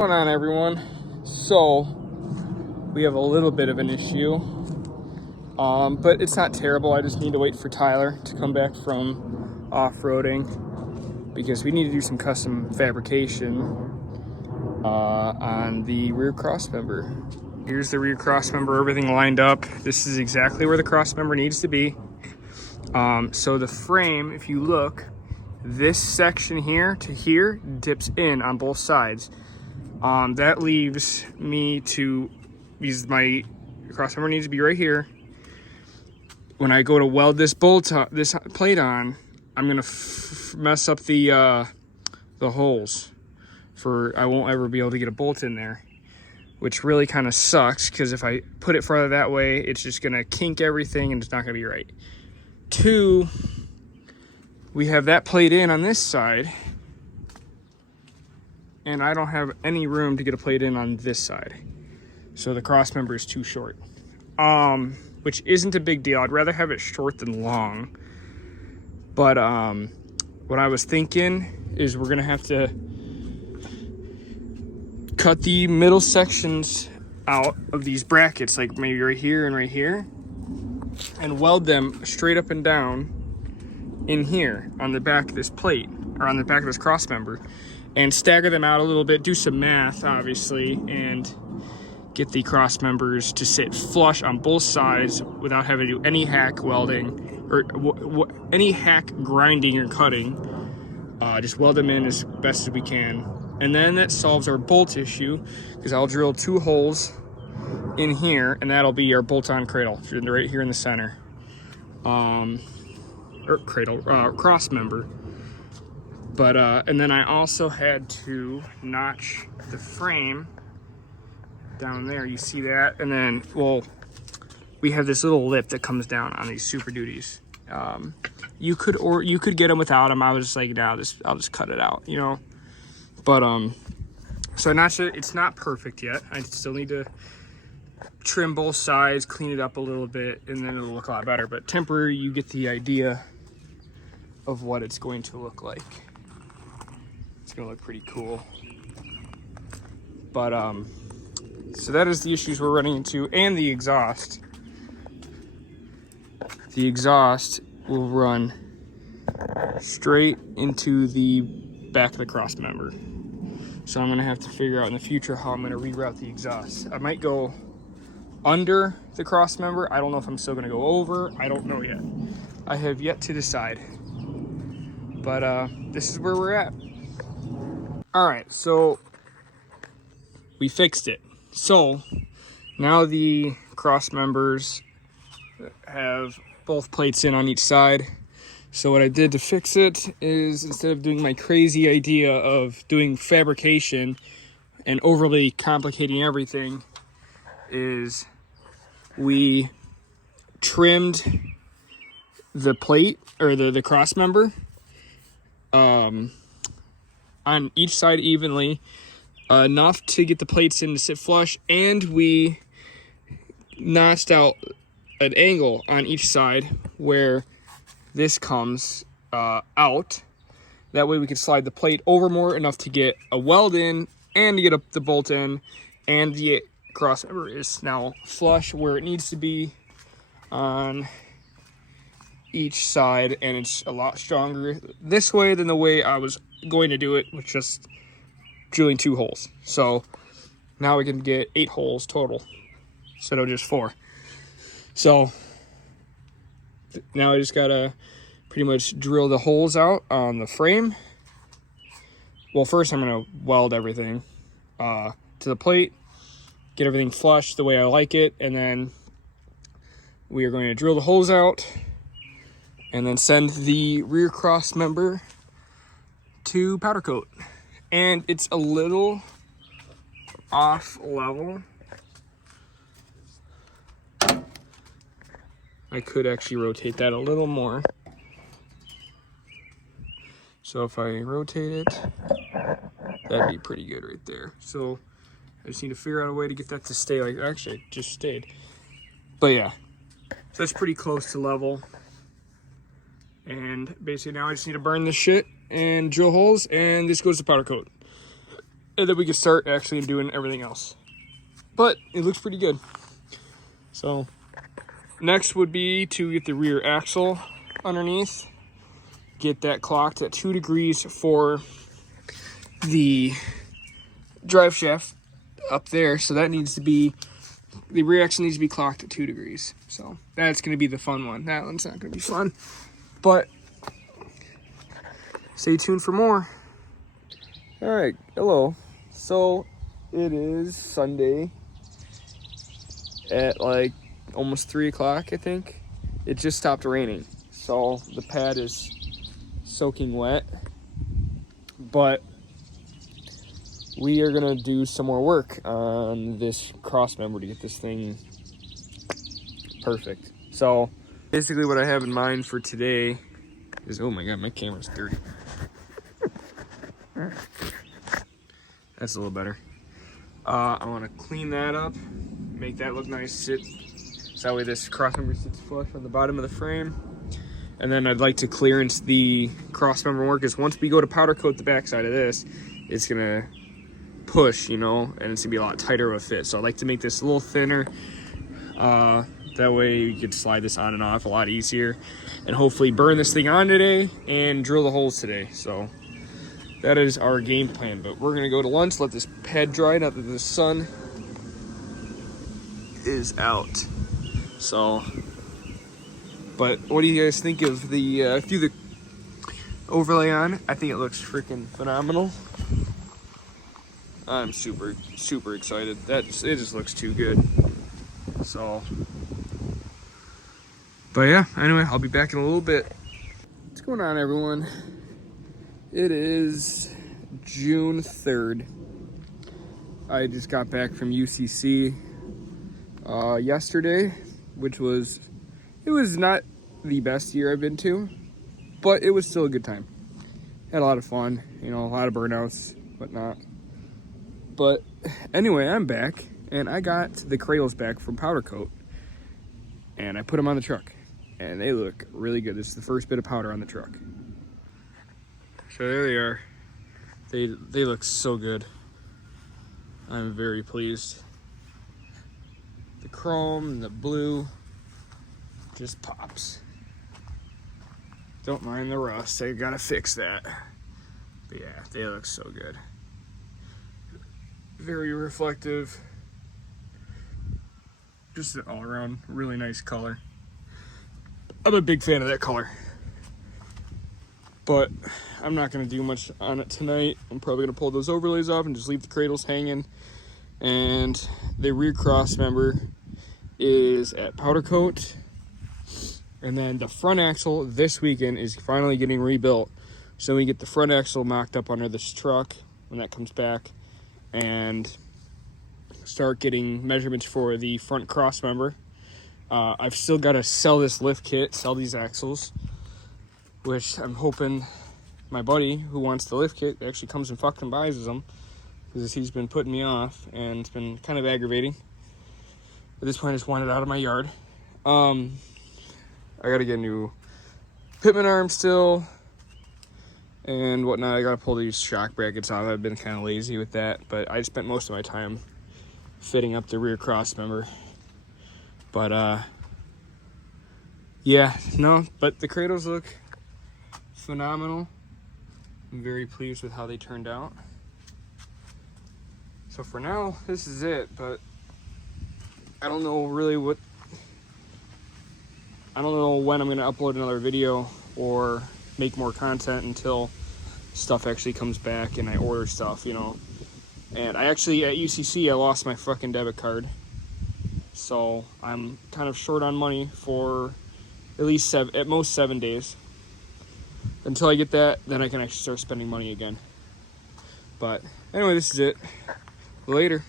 What's going on, everyone? So we have a little bit of an issue, but it's not terrible. I just need to wait for Tyler to come back from off-roading because we need to do some custom fabrication on the rear crossmember. Here's the rear crossmember, everything lined up. This is exactly where the crossmember needs to be. So the frame, if you look, this section here to here dips in on both sides. That leaves me to, because my crossmember needs to be right here. When I go to weld this this plate on, I'm gonna mess up the holes. I won't ever be able to get a bolt in there, which really kind of sucks because if I put it farther that way, it's just gonna kink everything and it's not gonna be right. Two, we have that plate in on this side, and I don't have any room to get a plate in on this side. So the crossmember is too short, which isn't a big deal. I'd rather have it short than long. But what I was thinking is we're gonna have to cut the middle sections out of these brackets, like maybe right here and right here, and weld them straight up and down in here on the back of this plate, or on the back of this crossmember, and stagger them out a little bit, do some math, obviously, and get the crossmembers to sit flush on both sides without having to do any hack welding, or any hack grinding or cutting. Just weld them in as best as we can. And then that solves our bolt issue, because I'll drill 2 holes in here, and that'll be our bolt-on cradle, right here in the center. Crossmember. But and then I also had to notch the frame down there. You see that? And then, well, we have this little lip that comes down on these Super Duties. You could get them without them. I was just like, nah, I'll just cut it out, you know. But so I notched it. It's not perfect yet. I still need to trim both sides, clean it up a little bit, and then it'll look a lot better. But temporary, you get the idea of what it's going to look like. It's gonna look pretty cool. But so that is the issues we're running into, and the exhaust. The exhaust will run straight into the back of the crossmember. So I'm gonna have to figure out in the future how I'm gonna reroute the exhaust. I might go under the crossmember. I don't know if I'm still gonna go over. I don't know yet. I have yet to decide. But this is where we're at. All right, so we fixed it. So now the crossmembers have both plates in on each side. So what I did to fix it is, instead of doing my crazy idea of doing fabrication and overly complicating everything, is we trimmed the plate, or the crossmember, on each side evenly, enough to get the plates in to sit flush, and we notched out an angle on each side where this comes out. That way we can slide the plate over more, enough to get a weld in and to get the bolt in, and the crossmember is now flush where it needs to be on each side, and it's a lot stronger this way than the way I was going to do it, with just drilling 2 holes. So now we can get 8 holes total instead of just 4. So now I just gotta pretty much drill the holes out on the frame. Well, first I'm gonna weld everything to the plate, get everything flush the way I like it, and then we are going to drill the holes out and then send the rear crossmember to powder coat. And it's a little off level. I could actually rotate that a little more. So if I rotate it, that'd be pretty good right there. So I just need to figure out a way to get that to stay like, actually it just stayed. But yeah, so that's pretty close to level. And basically now I just need to burn this shit and drill holes, and this goes to powder coat. and then we can start actually doing everything else. But it looks pretty good. So next would be to get the rear axle underneath, get that clocked at 2 degrees for the drive shaft up there. So that needs to be, the rear axle needs to be clocked at 2 degrees. So that's going to be the fun one. That one's not going to be fun, but stay tuned for more. All right, hello. So it is Sunday at like almost 3 o'clock, I think. It just stopped raining, so the pad is soaking wet, but we are gonna do some more work on this cross member to get this thing perfect. So basically what I have in mind for today is, oh my god, my camera's dirty. That's a little better. I want to clean that up, make that look nice, so that way this cross member sits flush on the bottom of the frame. And then I'd like to clearance the cross member work, is once we go to powder coat the backside of this, it's gonna push, you know, and it's gonna be a lot tighter of a fit. So I'd like to make this a little thinner. That way you could slide this on and off a lot easier, and hopefully burn this thing on today and drill the holes today. So that is our game plan. But we're gonna go to lunch, let this pad dry now that the sun is out. So, but what do you guys think of the through the overlay on? I think it looks freaking phenomenal. I'm super excited. It just looks too good. So, but yeah, anyway, I'll be back in a little bit. What's going on, everyone? It is June 3rd. I just got back from UCC yesterday, which was, it was not the best year I've been to, but it was still a good time. Had a lot of fun, you know, a lot of burnouts, whatnot. But anyway, I'm back, and I got the cradles back from powder coat, and I put them on the truck, and they look really good. This is the first bit of powder on the truck. So there they are. They look so good. I'm very pleased. The chrome and the blue just pops. Don't mind the rust. I gotta fix that. But yeah, they look so good. Very reflective. Just an all-around really nice color. I'm a big fan of that color. But I'm not going to do much on it tonight. I'm probably going to pull those overlays off and just leave the cradles hanging. And the rear cross member is at powder coat. And then the front axle this weekend is finally getting rebuilt. So we get the front axle mocked up under this truck when that comes back. And start getting measurements for the front cross member. I've still got to sell this lift kit, sell these axles, which I'm hoping my buddy who wants the lift kit actually comes and fucking buys them, because he's been putting me off and it's been kind of aggravating. At this point, I just want it out of my yard. I got to get a new pitman arm still and whatnot. I got to pull these shock brackets off. I've been kind of lazy with that, but I spent most of my time fitting up the rear cross member. But yeah, no, but the cradles look phenomenal. I'm very pleased with how they turned out. So for now, this is it, but I don't know really I don't know when I'm going to upload another video or make more content until stuff actually comes back and I order stuff, you know. And I actually, at UCC, I lost my fucking debit card. So I'm kind of short on money for at least at most 7 days. Until I get that, then I can actually start spending money again. But anyway, this is it. Later.